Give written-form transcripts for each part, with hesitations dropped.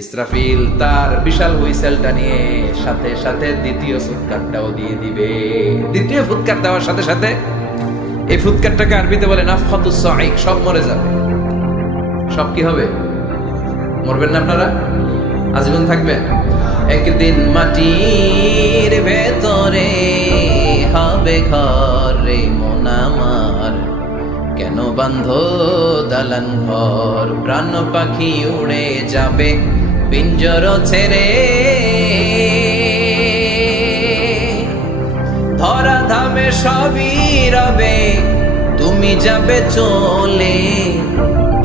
ইসরাফিল তার বিশাল হুইসেলটা নিয়ে সাথে সাথে দ্বিতীয় ফুৎকারটাও দিয়ে দিবে। দ্বিতীয় ফুৎকার দেওয়ার সাথে সাথে এই ফুৎকারটাকে আরবিতে বলে নাফখাতুস সাঈক, সব মরে যাবে। সব কি হবে? মরবেন না আপনারা, আজীবন থাকবেন। একদিন মাটির ভেতরে হবে ঘর রে মন আমার, কেন বান্ধ দালান ঘর, প্রাণ পাখি উড়ে যাবে পিঞ্জর ছেড়ে, ধরা ধামে সবই রবে তুমি যাবে চলে,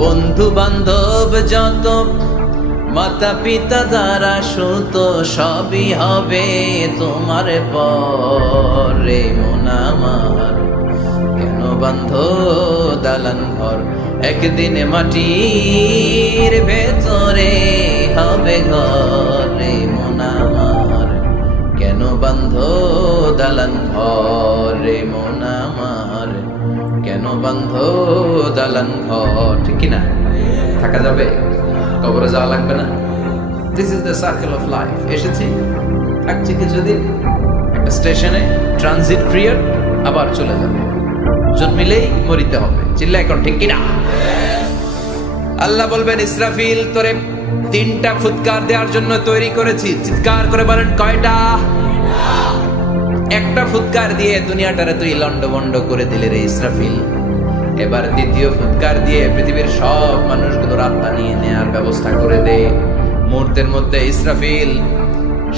বন্ধু বান্ধব যত মাতা পিতা দ্বারা সুত সবই হবে তোমার পরে মন আমার, কেন বান্ধ দালান ঘর, একদিন মাটির ভেতরে হবে ঘর রে মন আমার, কেন বান্ধ দালান ঘর রে মন আমার, কেন বান্ধ দালান ঘর। ঠিক কিনা? থাকা যাবে? কবরে যাওয়া লাগবে না। This is the circle of life. এসেছি, থাকছি কিছুদিন, একটা স্টেশনে ট্রানজিট পিরিয়ড, আবার চলে যাবে। জন্মিলেই মরিতে হবে। চিল্লা এখন ঠিক কিনা? আল্লাহ বলবেন ইসরাফিল তোরে তিনটা ফুৎকার দেওয়ার জন্য তৈরি করেছি। চিৎকার করে বলেন কয়টা? একটা ফুৎকার দিয়ে দুনিয়াটারে তুই লন্ডভন্ড করে দিলে রে ইসরাফিল। এবার দ্বিতীয় ফুৎকার দিয়ে পৃথিবীর সব মানুষগুলোর আত্মা নিয়ে নেয়ার ব্যবস্থা করে দে। মুহূর্তের মধ্যে ইসরাফিল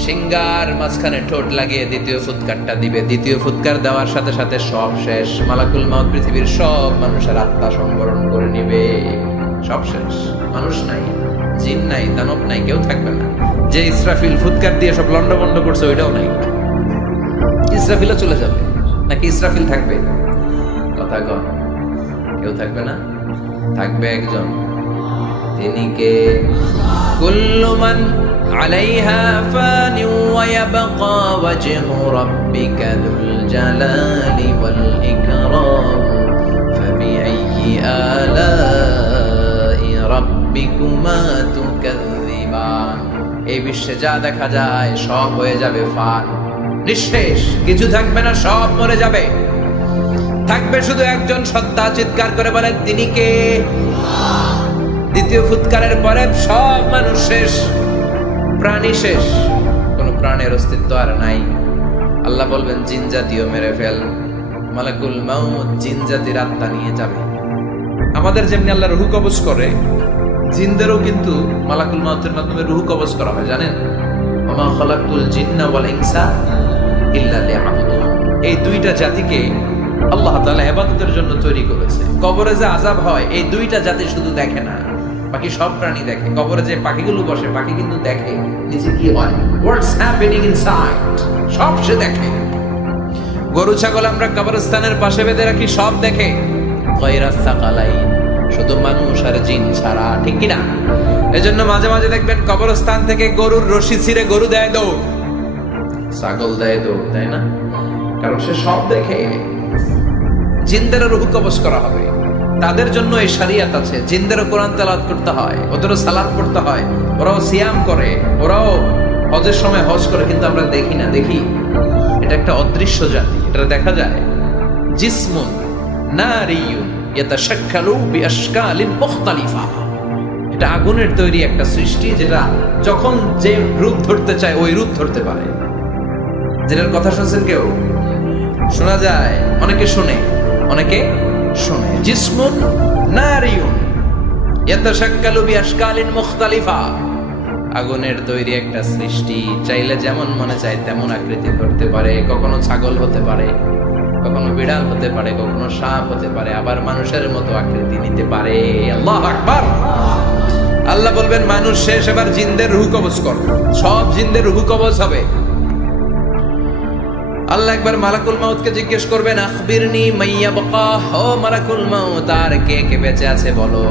সিংগার মাঝখানে ঠোঁট লাগিয়ে দ্বিতীয় ফুৎকারটা দিবে। দ্বিতীয় ফুৎকার দেওয়ার সাথে সাথে সব শেষ। মালাকুল মাউত পৃথিবীর সব মানুষের আত্মা সংবরণ করে নিবে। সব শেষ, মানুষ নাই, জিন নাই, দানব নাই, কেউ থাকবে না। যে ইসরাফিল ফুৎকার দিয়ে সব লন্ডভন্ড করছে ওইটাও নাই। ইসরাফিলও চলে যাবে নাকি ইসরাফিল থাকবে? কথা কন, কেউ থাকবে না, থাকবে একজন। তিনি কে? কুল্লু মান আলাইহা ফানি ওয়া ইয়াবকা ওয়াজহু রাব্বিকা যুল জালালি ওয়াল ইকরাম ফাবিআইয়ি আলাই রাব্বিকুমা তুকাযযিবান। এই বিশ্বে যা দেখা যায় সব হয়ে যাবে ফান, নিঃশেষ, কিছু থাকবে না, সব মরে যাবে। থাকবে শুধু একজন সত্তা। চিৎকার করে বলেন তিনি কে? দ্বিতীয় ফুৎকারের পরে সব মানুষ শেষ, প্রাণী শেষ, কোন প্রাণের অস্তিত্ব আর নাই। আল্লাহ বলবেন জিন জাতিও মেরে ফেল। মালাকুল মাউত জিন জাতির আত্মা নিয়ে যাবে। আমাদের যেমনি আল্লাহ রুহু কবজ করে, জিনদেরও কিন্তু মালাকুল মাউতের মাধ্যমে রুহু কবজ করা হয়। জানেন? ওমা খালাকতুল জিন্না ওয়াল ইনসা ইল্লা লিয়াবুদুন। এই দুইটা জাতিকে আল্লাহ তাআলা ইবাদতের জন্য তৈরি করেছে। কবরে যে আযাব হয় এই দুইটা জাতি শুধু দেখে না, বাকি সব প্রাণী দেখে। কবরে যে পাখিগুলো বসে, পাখি কিন্তু দেখে নিচে কি হয়, হোয়াটস হ্যাপেনিং ইনসাইড, সব সে দেখে। গরু ছাগল আমরা কবরস্থানের পাশে বেঁধে রাখি, সব দেখে। গায়রাস সাকালাইন, শুধু মানুষ আর জিন ছাড়া। ঠিক কি না? এজন্য মাঝে মাঝে দেখবেন কবরস্থান থেকে গরুর রশি ছিঁড়ে গরু দেয় দৌড়, ছাগল দেয় দৌড়, তাই না? কারণ সে সব দেখে। জিনদেরও রূহ কবজ করা হবে, তাদের জন্য এই শরিয়ত আছে। জিনদেরও কোরআন তেলাওয়াত করতে হয়, ওদেরও সালাত পড়তে হয়, ওরাও সিয়াম করে, ওরাও হজের সময় হজ করে, কিন্তু আমরা দেখি না। দেখি, এটা একটা অদৃশ্য জাতি, এটা দেখা যায়। জিসমুন নারিয়ুন ইয়াতাশাক্কালু বিআশকালিন মুখতালিফা। এটা আগুনের তৈরি একটা সৃষ্টি, যেটা যখন যে রূপ ধরতে চায় ওই রূপ ধরতে পারে। যেটার কথা শুনছেন কেউ? শোনা যায়, অনেকে শোনে, অনেকে শোনে। জিসমুন নারিয়ুন ইয়াতাশাক্কালু বিআশকালিন মুখতালিফা। আগুনের তৈরি একটা সৃষ্টি, চাইলে যেমন মনে চায় তেমন আকৃতি ধরতে পারে। কখনো ছাগল হতে পারে, কখনো বিড়াল হতে পারে, কখনো সাপ হতে পারে, আবার মানুষের মতো আকৃতি নিতে পারে। আল্লাহু আকবার। আল্লাহ বলবেন মানুষ শেষ, এবার জিনদের রূহ কবজ কর। সব জিনদের রূহ কবজ হবে। আল্লাহ একবার মালাকুল মাউতকে জিজ্ঞেস করবেন, আখবিরনি মাইয়াবকা, ও মালাকুল মাউত আর কে কে বেঁচে আছে বলো।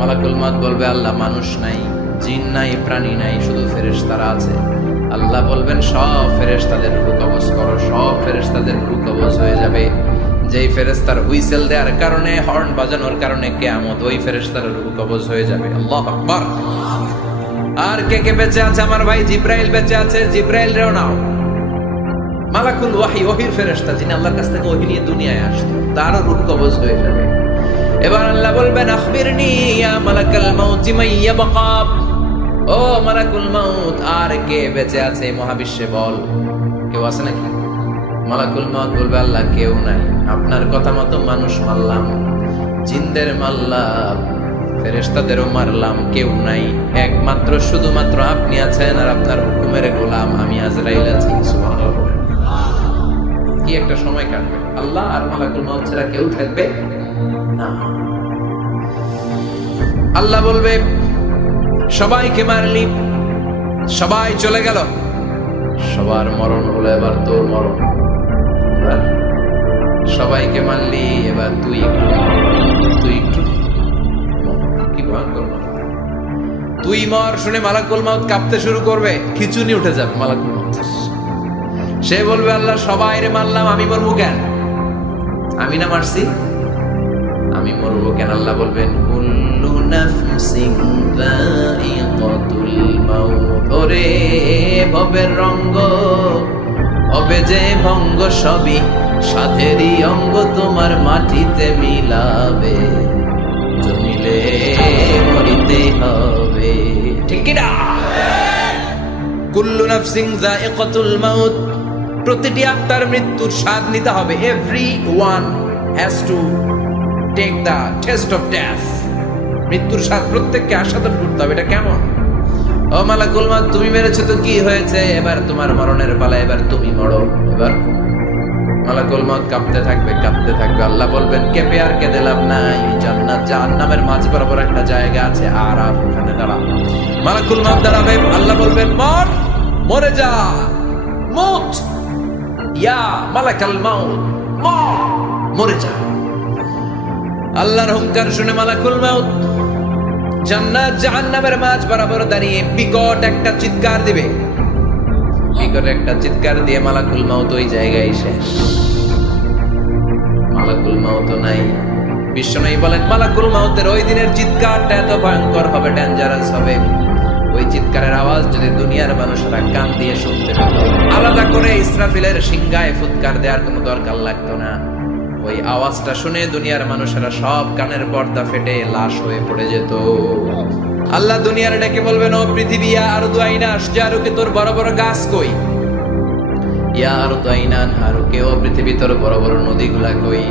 মালাকুল মাউত বলবে আল্লাহ মানুষ নাই, জিন নাই, প্রাণী নাই, শুধু ফেরেশতারা আছে। আল্লাহ বলবেন সব ফেরেশতাদের রূহ কবজ করো। সব ফেরেশতাদের রূহ কবজ হয়ে যাবে। যেই ফেরেশতার হুইসেল দেওয়ার কারণে, হর্ন বাজানোর কারণে কিয়ামত, ওই ফেরেশতার রূহ কবজ হয়ে যাবে। আল্লাহু আকবার। আর কে কে বেঁচে আছে? আমার ভাই জিব্রাইল বেঁচে আছে, জিব্রাইল রেও নাও। মালাকুল ওয়াহি, ওহির ফেরেশতা, যিনি আল্লাহর কাছ থেকে ওহী নিয়ে দুনিয়ায় আসতো, তারও রূহ কবজ হয়ে যাবে। এবার আল্লাহ বলবেন আখবিরনি ইয়া মালাকাল মাউত মান ইয়াবকা। ও মালাকুল মাউত, আর কে বেঁচে আছে মহাবিশ্বে বল? কেউ আছে নাকি? মালাকুল মাউত বলবে আল্লাহ কেউ নাই। আপনার কথা মতো মানুষ মারলাম, জিনদের মারলাম, ফেরেশতাদেরও মারলাম, কেউ নাই, একমাত্র শুধুমাত্র আপনি আছেন, আর আপনার হুকুমের গোলাম আমি আজরাইল আছি। সুবহানাল্লাহ। কি একটা সময় কাটবে! আল্লাহ আর মালাকুল মাউত ছাড়া কেউ থাকবে না। আল্লাহ বলবে সবাইকে মারলি, সবাই চলে গেল, সবার মরণ হলো, এবার তোর মরণ। এবার সবাইকে মারলি, এবার তুই একটু কি ভয়ঙ্কর! তুই মর শুনে মালাকুল মাউত কাঁপতে শুরু করবে, খিচুনি উঠে যাবে মালাকুল মাউত। সে বলবে আল্লাহ সবাই রে মারলাম, আমি মরবো কেন? আমি না মারছি, আমি মরবো কেন? আল্লাহ বলবেন কুল্লু নাফসিন যায়িকাতুল মাউত। ওরে ভবের রঙ্গ, হবে যে ভঙ্গ সবই সাধেরই অঙ্গ, তোমার মাটিতে মিলাবে, জমিলে মরিতে হবে। ঠিক কি না? কুল্লু নাফসিন যায়িকাতুল মাউত, প্রতিটি আত্মার মৃত্যুর স্বাদ নিতে হবে। Everyone has to take the test of death. মৃত্যুর স্বাদ প্রত্যেককে আস্বাদন করতে হবে। এটা কেমন? ও মালাকুল মাউত, তুমি মেরেছো তো কি হয়েছে? এবার তোমার মরণের পালা, এবার তুমি মরো। এবার মালাকুল মাউত কাঁপতে থাকবে, কাঁপতে থাকবে। আল্লাহ বলবেন কেঁপে আর কেঁদে লাভ নাই, জান্নাত জাহান্নামের মাঝ বরাবর একটা জায়গা আছে, আরাফ, ওখানে দাঁড়া। মালাকুল মাউত দাঁড়াবে, আল্লাহ বলবেন মর, মরে যা, মুত ইয়া মালাকাল মাউত, মরে যা। আল্লাহর হুঙ্কার শুনে মালাকুল মাউত জান্নাত জাহান্নামের মাঝ বরাবর দাঁড়িয়ে বিকট একটা চিৎকার দিবে। বিকট একটা চিৎকার দিয়ে মালাকুল মাউত ওই জায়গায় শেষ। মালাকুল মাউত নাই। বিশ্বনবী বলেন মালাকুল মাউতের ওই দিনের চিৎকারটা এত ভয়ঙ্কর হবে, ডেঞ্জারাস হবে, ওই চিৎকারের আওয়াজ যদি দুনিয়ার মানুষেরা কান দিয়ে শুনতে পেত, আলাদা করে ইসরাফিলের সিংহায় ফুৎকার দেওয়ার কোনো দরকার লাগতো না। ওই আওয়াজটা শুনে দুনিয়ার মানুষেরা সব কানের পর্দা ফেটে লাশ হয়ে পড়ে যেত। আল্লাহ দুনিয়ার ডেকে বলবেন ও পৃথিবী, ইয়া আরদু আইনা আশজারুকে, তোর বড় বড় গাছ কই? ইয়া আরদু আইনা আনহারুকে, ও পৃথিবী তোর বড় বড় নদীগুলা কই?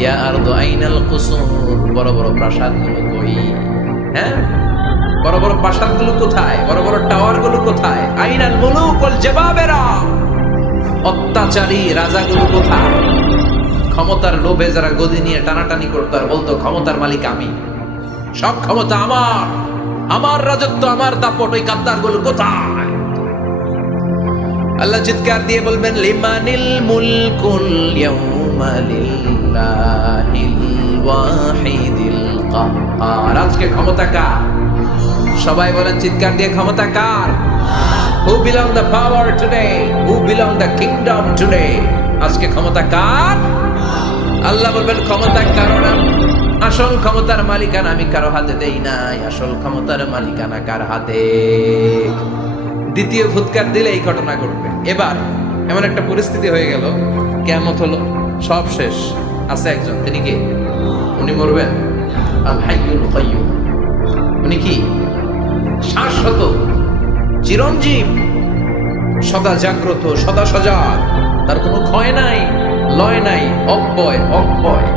ইয়া আরদু আইনাল কুসুর, বড় বড় প্রাসাদগুলো কই? হ্যাঁ, বড় বড় প্রাসাদগুলো কোথায়? বড় বড় টাওয়ারগুলো কোথায়? আইনাল মুলুক ওয়াল জাবাবেরা, অত্যাচারী রাজাগুলো কোথায়? ক্ষমতার লোভে যারা গদি নিয়ে টানাটানি করতো আর বলতো ক্ষমতার মালিক আমি, সব ক্ষমতা আমার, আমার রাজত্ব, আমার দাপট, ওই গাদ্দারগুলো কোথায়? আল্লাহ চিৎকার দিয়ে বলবেন লিমানিল মুলকুল ইয়াউমা লিল্লাহিল ওয়াহিদিল কাহ্হার। আজকে ক্ষমতা কার? সবাই বলেন চিৎকার দিয়ে, ক্ষমতা কার? Who belong the power today? Who belong the kingdom today? আজকে ক্ষমতা কার? আল্লাহ বলবেন ক্ষমতা কারো না, আসল ক্ষমতার মালিকানা আমি কারো হাতে দেই নাই, আসল ক্ষমতার মালিকানা কার হাতে? দ্বিতীয় ফুৎকার দিলে এই ঘটনা ঘটবে। এবার এমন একটা পরিস্থিতি হয়ে গেল, কিয়ামত হলো, সব শেষ। আছে একজন, তিনি কে? উনি মরবেন, আল হাইয়ুল কাইয়ুম। উনি কি? শাশ্বত, চিরঞ্জীব, সদা জাগ্রত, সদা সজাগ, তার কোনো ক্ষয় নাই, লয় নাই, অব্যয়, অব্যয়,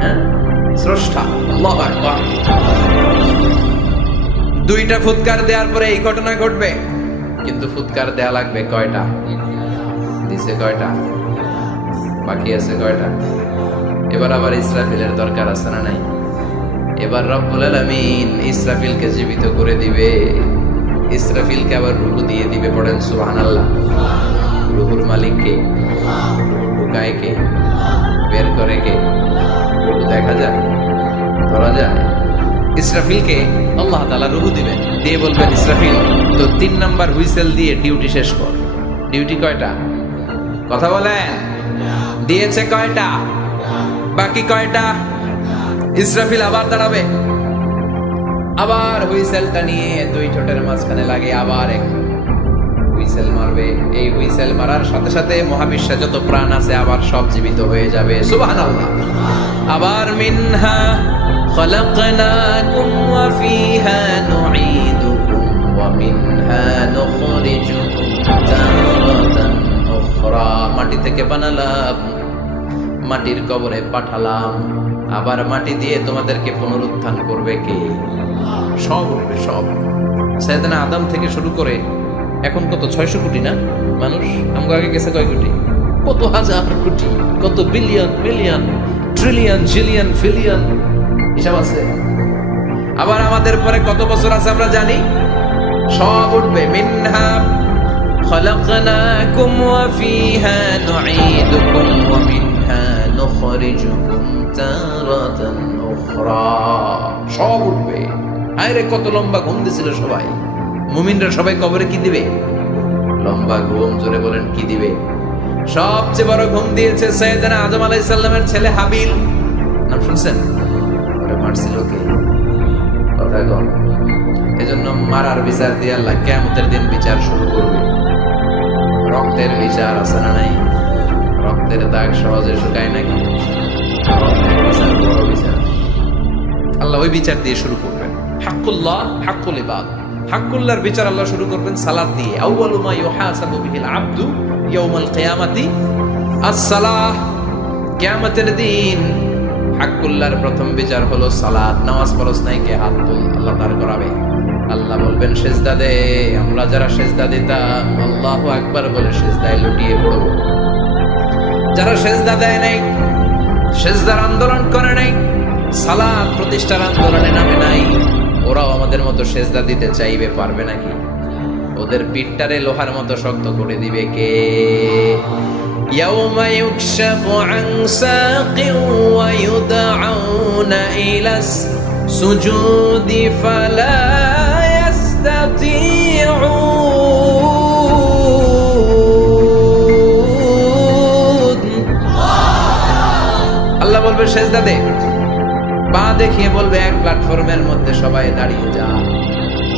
হ্যাঁ, স্রষ্টা আল্লাহু আকবার। দুইটা ফুৎকার দেওয়ার পরে এই ঘটনা ঘটবে, কিন্তু ফুৎকার দেয়া লাগবে কয়টা? দিছে কয়টা? বাকি আছে কয়টা? এবার আবার ইসরাফিলের দরকার আছে না নাই? এবার রব্বুল আলামিন ইসরাফিলকে জীবিত করে দিবে, ইসরাফিলকে আবার রূহ দিয়ে দিবে। পড়েন সুবহানাল্লাহ। রূহুর মালিক কে? রূহ ঢুকায় কে? বের করে কে? রূহ দেখা যায়, ধরা যায়? ইসরাফিলকে আল্লাহ তাআলা রূহ দিবেন, দিয়ে বলবেন ইসরাফিল তো 3 নাম্বার হুইসেল দিয়ে ডিউটি শেষ কর। ডিউটি কয়টা? কথা বলেন, দিয়েছে কয়টা? বাকি কয়টা? ইসরাফিল আবার দাঁড়াবে, আবার হুইসেলটা নিয়ে দুই ঠোঁটের মাঝখানে লাগে আবার এক হুইসেল মারবে। এই হুইসেল মারার সাথে সাথে মহাবিশ্বে যত প্রাণ আছে আবার সব জীবিত হয়ে যাবে। সুবহানাল্লাহ। আবার মিনহা খলাকনাকুম ওয়া ফিহা নুঈদুকুম ওয়া মিনহা নুখরিজুকুম তারাতান উখরা। মাটি থেকে বানালাম, মাটির কবরে পাঠালাম, আবার মাটি দিয়ে তোমাদেরকে পুনরুত্থান করবে কে? সব উঠবে, সব। সাইয়েদনা আদম থেকে শুরু করে এখন কত 600 কোটি না মানুষ? আমগো আগে গেছে কয় কোটি? কত হাজার কোটি, কত billion billion trillion zillion pillion, হিসাব আছে। আবার আমাদের পরে কত বছর আছে আমরা জানি? সব উঠবে। মিনহা খলাকনাকুম ওয়া ফিহা নুঈদুকুম ওয়া মিনহা নুখরিজুকুম তারাতান উখরা। সব উঠবে। আরে কত লম্বা ঘুম দিছিল সবাই। মুমিনরা সবাই কবরে কি দিবে? লম্বা ঘুম। জোরে বলেন কি দিবে? সবচেয়ে বড় ঘুম দিয়েছে সাইয়েদনা আদম আলাইহিস সালামের ছেলে হাবিল। নাম শুনছেন? ওরে মারছিল কে? কথা কম। এজন্য মারার বিচার দিয়ে আল্লাহ কিয়ামতের দিন বিচার শুরু করবে। রক্তের বিচার আছে না নাই? রক্তের দাগ সহজে শুকায় নাকি? রক্তের বিচার বড় বিচার। আল্লাহ ওই বিচার দিয়ে শুরু করবেন। হাক্কুল্লাহ হাক্কুল ইবাদ। হাক্কুল্লাহর বিচার আল্লাহ শুরু করবেন সালাত দিয়ে। আউয়ালু মা ইউহাসাবু বিহিল আবদু ইয়াউমাল কিয়ামাতি আস-সালাহ। কিয়ামতের দিন হাক্কুল্লাহর প্রথম বিচার হলো সালাত। নামাজ পড়ছ নাই কে? হাত তুল, আল্লাহ তার করাবে। আল্লাহ বলবেন সিজদা দে। আমরা যারা সিজদা দিতাম আল্লাহু আকবার বলে সিজদায় লুটিয়ে পড়ব। যারা সিজদা দেয় নাই, সিজদার আন্দোলন করে নাই, সালাত প্রতিষ্ঠার আন্দোলনে নামে নাই, ওরাও আমাদের মতো সিজদা দিতে চাইবে, পারবে নাকি? ওদের পিঠটারে লোহার মতো শক্ত করে দিবে কে? ইয়াউমা ইউকশাফু আন সাকিন ওয়া ইউদআউনা ইলাস সুজুদি ফালা ইয়াস্তাতিউন। আল্লাহ বলবে সিজদা দে। পা দেখিয়ে বলবে এক প্ল্যাটফর্মের মধ্যে সবাই দাঁড়িয়ে যা,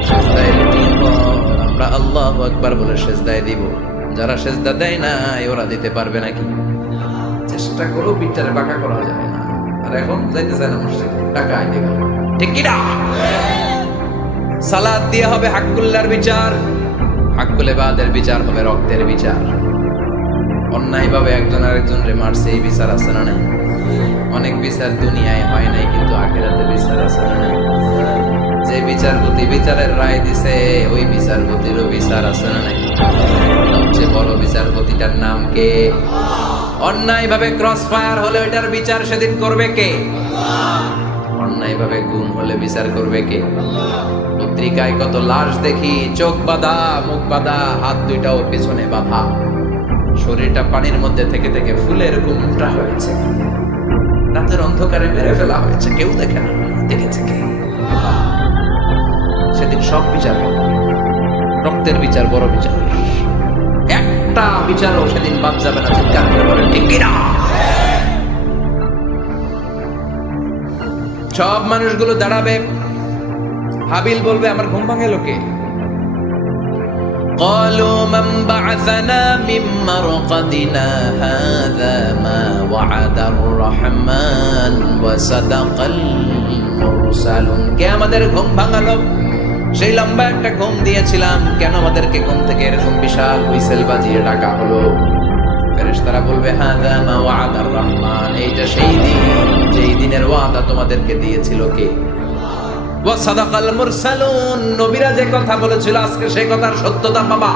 সিজদায় লুটিয়ে পড়। আমরা আল্লাহু আকবার বলে সিজদায় দিব। যারা সিজদা দেয় না ওরা দিতে পারবে নাকি? চেষ্টা করো, পিঠটারে বাঁকা করা যায় না। আর এখন যাইতে চায় না মসজিদে, টাকা আইতে গেল। ঠিক কি না? সালাত দিয়ে হবে হাক্কুল্লাহর বিচার, হাক্কুল ইবাদের বিচার হবে রক্তের বিচার। অন্যায়ভাবে একজন আরেকজনরে মারছে, এই বিচার আছে না নাই? অনেক বিচার দুনিয়ায় হয় নাই, কিন্তু আখিরাতে বিচার আছে না নাই? যে বিচারপতি বিচারের রায় দিছে ওই বিচারপতিরও বিচার আছে না নাই? সবচেয়ে বড় বিচারপতিটার নাম কে? অন্যায়ভাবে ক্রস ফায়ার হলে ওইটার বিচার সেদিন করবে কে? অন্যায়ভাবে গুম হলে বিচার করবে কে? পত্রিকায় কত লাশ দেখি, চোখ বাঁধা, মুখ বাঁধা, হাত দুইটাও পেছনে বাঁধা, শরীরটা পানির মধ্যে থেকে থেকে ফুলের ঘুমটা হয়েছে, রাতের অন্ধকারে মেরে ফেলা হয়েছে, কেউ দেখে না। দেখেছে কে? সেদিন সব বিচার হবে। রক্তের বিচার বড় বিচার। একটা বিচারও সেদিন বাদ যাবে না। চিৎকার করে বলেন ঠিক কিনা? সব মানুষগুলো দাঁড়াবে। হাবিল বলবে আমার ঘুম ভাঙে লোকে। قالوا من بعثنا من مرقدنا هذا ما وعد الرحمن وصدق المرسلون। কে আমাদের ঘুম ভাঙালো? সেই লম্বা একটা ঘুম দিয়েছিলাম, কেন আমাদেরকে ঘুম থেকে এরকম বিশাল হুইসেল বাজিয়ে ডাকা হলো? ফেরেশতারা বলবে হাযা মা ওয়া'আদার রহমান। এইটা সেই দিন যেই দিনের ওয়াদা তোমাদেরকে দিয়েছিল কে? ওয়া সাদাকাল মুরসালুন। নবীরা যে কথা বলেছিল আজকে সেই কথার সত্যতা পাবা।